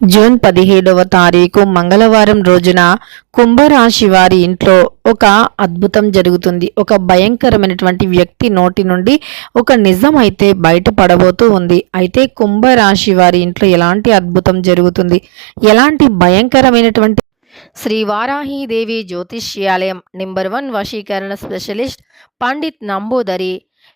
June పదిహేడవ తారీఖు మంగళవారం రోజున కుంభరాశి వారి ఇంట్లో ఒక అద్భుతం జరుగుతుంది. ఒక భయంకరమైనటువంటి వ్యక్తి నోటి నుండి ఒక నిజం అయితే బయటపడబోతూ ఉంది. అయితే కుంభరాశి వారి ఇంట్లో ఎలాంటి అద్భుతం జరుగుతుంది? ఎలాంటి భయంకరమైనటువంటి శ్రీ వారాహీదేవి జ్యోతిష్యాలయం నెంబర్ వన్ వశీకరణ స్పెషలిస్ట్ పండిత్ నంబూదరి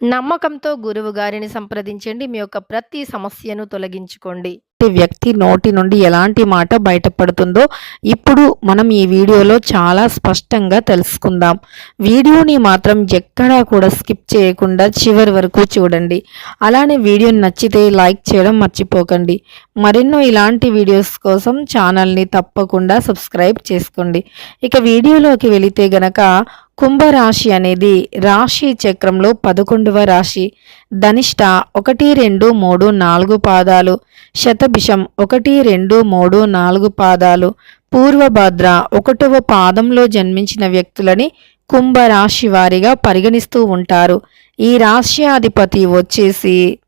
నమ్మకంతో గురువు గారిని సంప్రదించండి. మీ యొక్క ప్రతి సమస్యను తొలగించుకోండి. వ్యక్తి నోటి నుండి ఎలాంటి మాట బయటపడుతుందో ఇప్పుడు మనం ఈ వీడియోలో చాలా స్పష్టంగా తెలుసుకుందాం. వీడియోని మాత్రం ఎక్కడా కూడా స్కిప్ చేయకుండా చివరి వరకు చూడండి. అలానే వీడియో నచ్చితే లైక్ చేయడం మర్చిపోకండి. మరెన్నో ఇలాంటి వీడియోస్ కోసం ఛానల్ని తప్పకుండా సబ్స్క్రైబ్ చేసుకోండి. ఇక వీడియోలోకి వెళితే గనక కుంభరాశి అనేది రాశి చక్రంలో పదకొండవ రాశి. ధనిష్ట ఒకటి రెండు మూడు నాలుగు పాదాలు. శతభిషం ఒకటి రెండు మూడు నాలుగు పాదాలు. పూర్వభద్ర ఒకటవ పాదంలో జన్మించిన వ్యక్తులని కుంభరాశి వారిగా పరిగణిస్తూ ఉంటారు. ఈ రాశ్యాధిపతి వచ్చేసి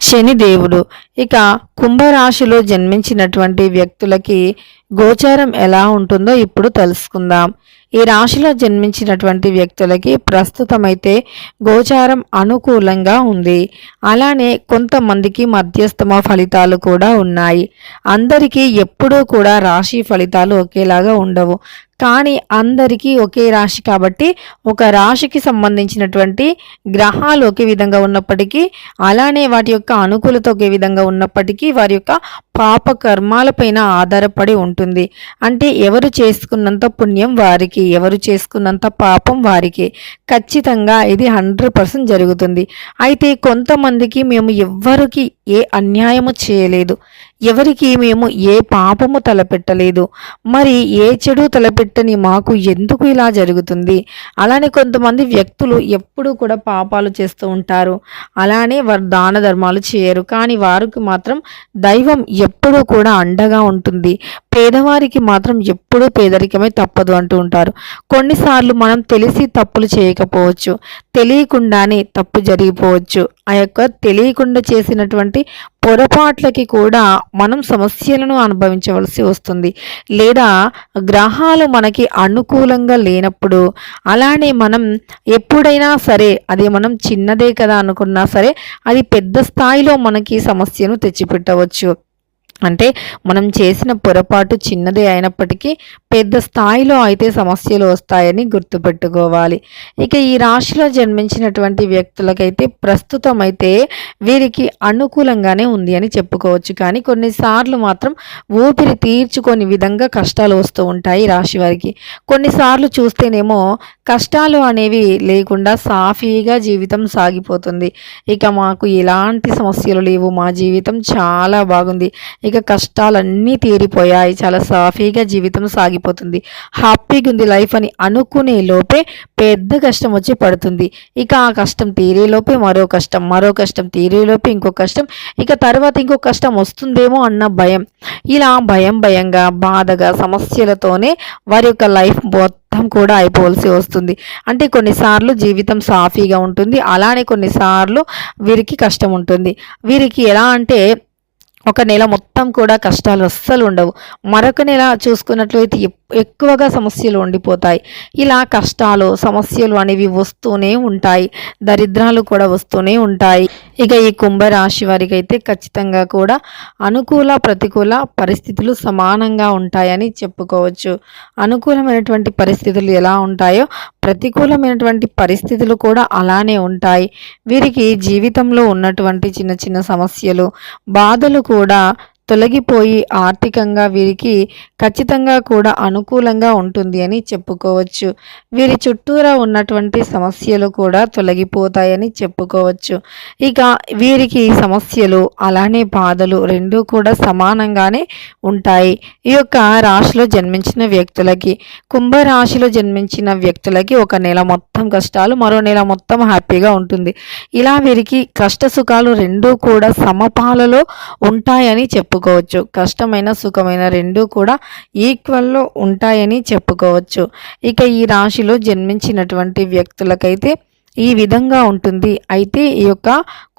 శనిదేవుడు. ఇక కుంభరాశిలో జన్మించినటువంటి వ్యక్తులకి గోచారం ఎలా ఉంటుందో ఇప్పుడు తెలుసుకుందాం. ఈ రాశిలో జన్మించినటువంటి వ్యక్తులకి ప్రస్తుతమైతే గోచారం అనుకూలంగా ఉంది. అలానే కొంతమందికి మధ్యస్థమ ఫలితాలు కూడా ఉన్నాయి. అందరికీ ఎప్పుడూ కూడా రాశి ఫలితాలు ఒకేలాగా ఉండవు. కానీ అందరికీ ఒకే రాశి కాబట్టి ఒక రాశికి సంబంధించినటువంటి గ్రహాలు ఒకే విధంగా ఉన్నప్పటికీ అలానే వాటి యొక్క అనుకూలత ఒకే విధంగా ఉన్నప్పటికీ వారి యొక్క పాప కర్మాలపైన ఆధారపడి ఉంటుంది. అంటే ఎవరు చేసుకున్నంత పుణ్యం వారికి ఎవరు చేసుకున్నంత పాపం వారికి ఖచ్చితంగా ఇది హండ్రెడ్ పర్సెంట్ జరుగుతుంది. అయితే కొంతమందికి మేము ఎవ్వరికి ఏ అన్యాయము చేయలేదు. ఎవరికి మేము ఏ పాపము తలపెట్టలేదు. మరి ఏ చెడు తలపెట్టని మాకు ఎందుకు ఇలా జరుగుతుంది? అలానే కొంతమంది వ్యక్తులు ఎప్పుడూ కూడా పాపాలు చేస్తూ ఉంటారు. అలానే వారు దాన ధర్మాలు చేయరు. కానీ వారికి మాత్రం దైవం ఎప్పుడూ కూడా అండగా ఉంటుంది. పేదవారికి మాత్రం ఎప్పుడూ పేదరికమే తప్పదు అంటూ ఉంటారు. కొన్నిసార్లు మనం తెలిసి తప్పులు చేయకపోవచ్చు. తెలియకుండానే తప్పు జరిగిపోవచ్చు. ఆ యొక్క తెలియకుండా చేసినటువంటి పొరపాట్లకి కూడా మనం సమస్యలను అనుభవించవలసి వస్తుంది. లేదా గ్రహాలు మనకి అనుకూలంగా లేనప్పుడు అలానే మనం ఎప్పుడైనా సరే అది మనం చిన్నదే కదా అనుకున్నా సరే అది పెద్ద స్థాయిలో మనకి సమస్యను తెచ్చిపెట్టవచ్చు. అంటే మనం చేసిన పొరపాటు చిన్నదే అయినప్పటికీ పెద్ద స్థాయిలో అయితే సమస్యలు వస్తాయని గుర్తుపెట్టుకోవాలి. ఇక ఈ రాశిలో జన్మించినటువంటి వ్యక్తులకైతే ప్రస్తుతం అయితే వీరికి అనుకూలంగానే ఉంది అని చెప్పుకోవచ్చు. కానీ కొన్నిసార్లు మాత్రం ఊపిరి తీర్చుకొని విధంగా కష్టాలు వస్తూ ఉంటాయి రాశి వారికి. కొన్నిసార్లు చూస్తేనేమో కష్టాలు అనేవి లేకుండా సాఫీగా జీవితం సాగిపోతుంది. ఇక మాకు ఎలాంటి సమస్యలు లేవు. మా జీవితం చాలా బాగుంది. ఇక కష్టాలన్నీ తీరిపోయాయి. చాలా సాఫీగా జీవితం సాగిపోతుంది. హ్యాపీగా ఉంది లైఫ్ అని అనుకునే లోపే పెద్ద కష్టం వచ్చి పడుతుంది. ఇక ఆ కష్టం తీరే లోపే మరో కష్టం మరో కష్టం తీరే లోపే ఇంకో కష్టం ఇక తర్వాత ఇంకో కష్టం వస్తుందేమో అన్న భయం. ఇలా భయం భయంగా బాధగా సమస్యలతోనే వారి యొక్క లైఫ్ మొత్తం కూడా అయిపోవలసి వస్తుంది. అంటే కొన్నిసార్లు జీవితం సాఫీగా ఉంటుంది. అలానే కొన్నిసార్లు వీరికి కష్టం ఉంటుంది. వీరికి ఎలా అంటే ఒక నెల మొత్తం కూడా కష్టాలు అస్సలు ఉండవు. మరొక నెల చూసుకున్నట్లయితే ఎక్కువగా సమస్యలు ఉండిపోతాయి. ఇలా కష్టాలు సమస్యలు అనేవి వస్తూనే ఉంటాయి. దరిద్రాలు కూడా వస్తూనే ఉంటాయి. ఇక ఈ కుంభరాశి వారికి అయితే ఖచ్చితంగా కూడా అనుకూల ప్రతికూల పరిస్థితులు సమానంగా ఉంటాయని చెప్పుకోవచ్చు. అనుకూలమైనటువంటి పరిస్థితులు ఎలా ఉంటాయో ప్రతికూలమైనటువంటి పరిస్థితులు కూడా అలానే ఉంటాయి. వీరికి జీవితంలో ఉన్నటువంటి చిన్న చిన్న సమస్యలు బాధలు కూడా తొలగిపోయి ఆర్థికంగా వీరికి ఖచ్చితంగా కూడా అనుకూలంగా ఉంటుంది అని చెప్పుకోవచ్చు. వీరి చుట్టూరా ఉన్నటువంటి సమస్యలు కూడా తొలగిపోతాయని చెప్పుకోవచ్చు. ఇక వీరికి సమస్యలు అలానే బాధలు రెండూ కూడా సమానంగానే ఉంటాయి. ఈ యొక్క రాశిలో జన్మించిన వ్యక్తులకి కుంభరాశిలో జన్మించిన వ్యక్తులకి ఒక నెల మొత్తం కష్టాలు మరో నెల మొత్తం హ్యాపీగా ఉంటుంది. ఇలా వీరికి కష్ట సుఖాలు రెండూ కూడా సమపాలలో ఉంటాయని చెప్పు చెప్పుకోవచ్చు. కష్టమైన సుఖమైన రెండూ కూడా ఈక్వల్లో ఉంటాయని చెప్పుకోవచ్చు. ఇక ఈ రాశిలో జన్మించినటువంటి వ్యక్తులకైతే ఈ విధంగా ఉంటుంది. అయితే ఈ యొక్క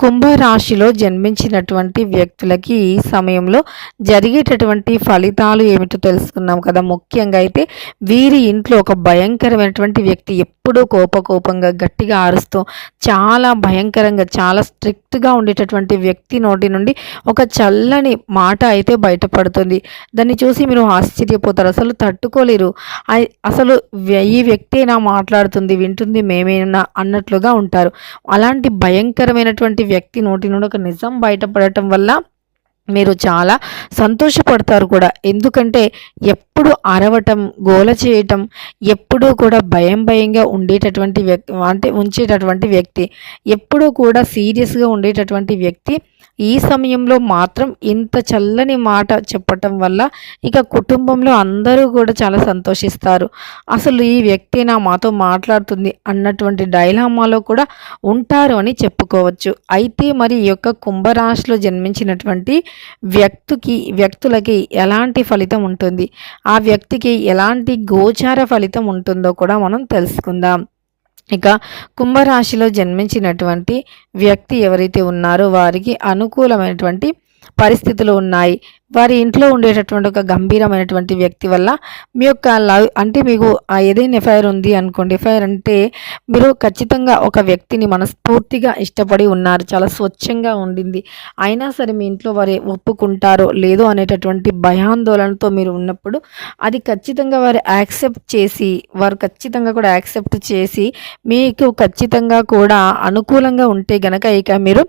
కుంభరాశిలో జన్మించినటువంటి వ్యక్తులకి ఈ సమయంలో జరిగేటటువంటి ఫలితాలు ఏమిటో తెలుసుకున్నాం కదా. ముఖ్యంగా అయితే వీరి ఇంట్లో ఒక భయంకరమైనటువంటి వ్యక్తి ఎప్పుడూ కోపకోపంగా గట్టిగా ఆరుస్తూ చాలా భయంకరంగా చాలా స్ట్రిక్ట్గా ఉండేటటువంటి వ్యక్తి నోటి నుండి ఒక చల్లని మాట అయితే బయటపడుతుంది. దాన్ని చూసి మీరు ఆశ్చర్యపోతారు. అసలు తట్టుకోలేరు. అసలు ఈ వ్యక్తి అయినా మాట్లాడుతుంది వింటుంది మేమేనా అన్నట్లుగా ఉంటారు. అలాంటి భయంకరమైనటువంటి వ్యక్తి నోటి నుండి ఒక నిజం బయటపడటం వల్ల మీరు చాలా సంతోషపడతారు కూడా. ఎందుకంటే ఎప్పుడు అరవటం గోల చేయటం ఎప్పుడూ కూడా భయం భయంగా ఉండేటటువంటి వ్యక్తి అంటే ఉంచేటటువంటి వ్యక్తి ఎప్పుడూ కూడా సీరియస్గా ఉండేటటువంటి వ్యక్తి ఈ సమయంలో మాత్రం ఇంత చల్లని మాట చెప్పటం వల్ల ఇక కుటుంబంలో అందరూ కూడా చాలా సంతోషిస్తారు. అసలు ఈ వ్యక్తి నా మాతో మాట్లాడుతుంది అన్నటువంటి డైలామాలో కూడా ఉంటారు అని చెప్పుకోవచ్చు. అయితే మరి ఈ యొక్క కుంభరాశిలో జన్మించినటువంటి వ్యక్తికి వ్యక్తులకి ఎలాంటి ఫలితం ఉంటుంది? ఆ వ్యక్తికి ఎలాంటి గోచార ఫలితం ఉంటుందో కూడా మనం తెలుసుకుందాం. ఇక కుంభరాశిలో జన్మించినటువంటి వ్యక్తి ఎవరైతే ఉన్నారో వారికి అనుకూలమైనటువంటి పరిస్థితులు ఉన్నాయి. వారి ఇంట్లో ఉండేటటువంటి ఒక గంభీరమైనటువంటి వ్యక్తి వల్ల మీ యొక్క లవ్ అంటే మీకు ఏదైనా ఎఫ్ఐఆర్ ఉంది అనుకోండి. ఎఫ్ఐఆర్ అంటే మీరు ఖచ్చితంగా ఒక వ్యక్తిని మనస్ఫూర్తిగా ఇష్టపడి ఉన్నారు. చాలా స్వచ్ఛంగా ఉండింది. అయినా సరే మీ ఇంట్లో వారు ఒప్పుకుంటారో లేదో అనేటటువంటి భయాందోళనతో మీరు ఉన్నప్పుడు అది ఖచ్చితంగా వారు యాక్సెప్ట్ చేసి వారు ఖచ్చితంగా కూడా యాక్సెప్ట్ చేసి మీకు ఖచ్చితంగా కూడా అనుకూలంగా ఉంటే గనక ఇక మీరు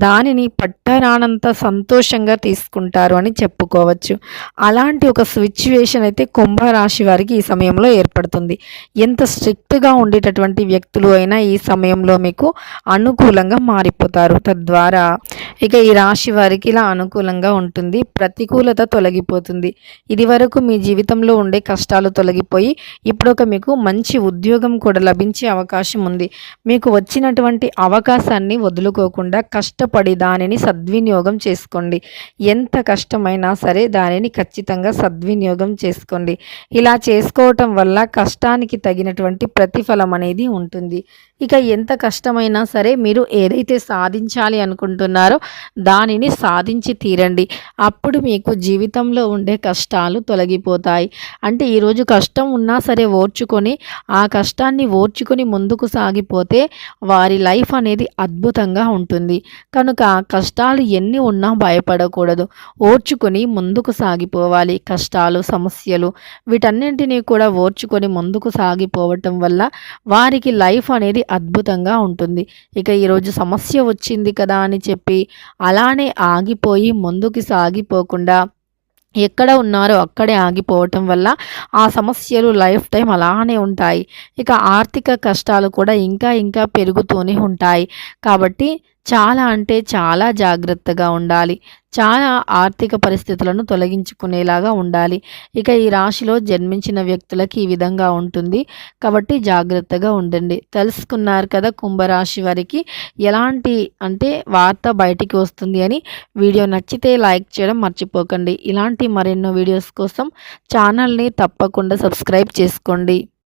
దానిని పట్టరానంత సంతోషంగా తీసుకుంటారు అని చెప్పుకోవచ్చు. అలాంటి ఒక సిచ్యువేషన్ అయితే కుంభరాశి వారికి ఈ సమయంలో ఏర్పడుతుంది. ఎంత స్ట్రిక్ట్గా ఉండేటటువంటి వ్యక్తులు అయినా ఈ సమయంలో మీకు అనుకూలంగా మారిపోతారు. తద్వారా ఇక ఈ రాశి వారికి ఇలా అనుకూలంగా ఉంటుంది. ప్రతికూలత తొలగిపోతుంది. ఇది వరకు మీ జీవితంలో ఉండే కష్టాలు తొలగిపోయి ఇప్పుడు ఒక మీకు మంచి ఉద్యోగం కూడా లభించే అవకాశం ఉంది. మీకు వచ్చినటువంటి అవకాశాన్ని వదులుకోకుండా కష్టపడి దానిని సద్వినియోగం చేసుకోండి. ఎంత కష్టమైన కష్టమైనా సరే దానిని ఖచ్చితంగా సద్వినియోగం చేసుకోండి. ఇలా చేసుకోవటం వల్ల కష్టానికి తగినటువంటి ప్రతిఫలం అనేది ఉంటుంది. ఇక ఎంత కష్టమైనా సరే మీరు ఏదైతే సాధించాలి అనుకుంటున్నారో దానిని సాధించి తీరండి. అప్పుడు మీకు జీవితంలో ఉండే కష్టాలు తొలగిపోతాయి. అంటే ఈరోజు కష్టం ఉన్నా సరే ఓర్చుకొని ఆ కష్టాన్ని ఓర్చుకొని ముందుకు సాగిపోతే వారి లైఫ్ అనేది అద్భుతంగా ఉంటుంది. కనుక కష్టాలు ఎన్ని ఉన్నా భయపడకూడదు. ఓర్చుకొని ముందుకు సాగిపోవాలి. కష్టాలు సమస్యలు వీటన్నింటినీ కూడా ఓర్చుకొని ముందుకు సాగిపోవటం వల్ల వారికి లైఫ్ అనేది అద్భుతంగా ఉంటుంది. ఇక ఈరోజు సమస్య వచ్చింది కదా అని చెప్పి అలానే ఆగిపోయి ముందుకి సాగిపోకుండా ఎక్కడ ఉన్నారో అక్కడే ఆగిపోవటం వల్ల ఆ సమస్యలు లైఫ్ టైం అలానే ఉంటాయి. ఇక ఆర్థిక కష్టాలు కూడా ఇంకా ఇంకా పెరుగుతూనే ఉంటాయి. కాబట్టి చాలా అంటే చాలా జాగ్రత్తగా ఉండాలి. చాలా ఆర్థిక పరిస్థితులను తొలగించుకునేలాగా ఉండాలి. ఇక ఈ రాశిలో జన్మించిన వ్యక్తులకి ఈ విధంగా ఉంటుంది. కాబట్టి జాగ్రత్తగా ఉండండి. తెలుసుకున్నారు కదా కుంభరాశి వారికి ఎలాంటి అంటే వార్త బయటికి వస్తుంది అని వీడియో నచ్చితే లైక్ చేయడం మర్చిపోకండి. ఇలాంటి మరెన్నో వీడియోస్ కోసం ఛానల్ని తప్పకుండా సబ్స్క్రైబ్ చేసుకోండి.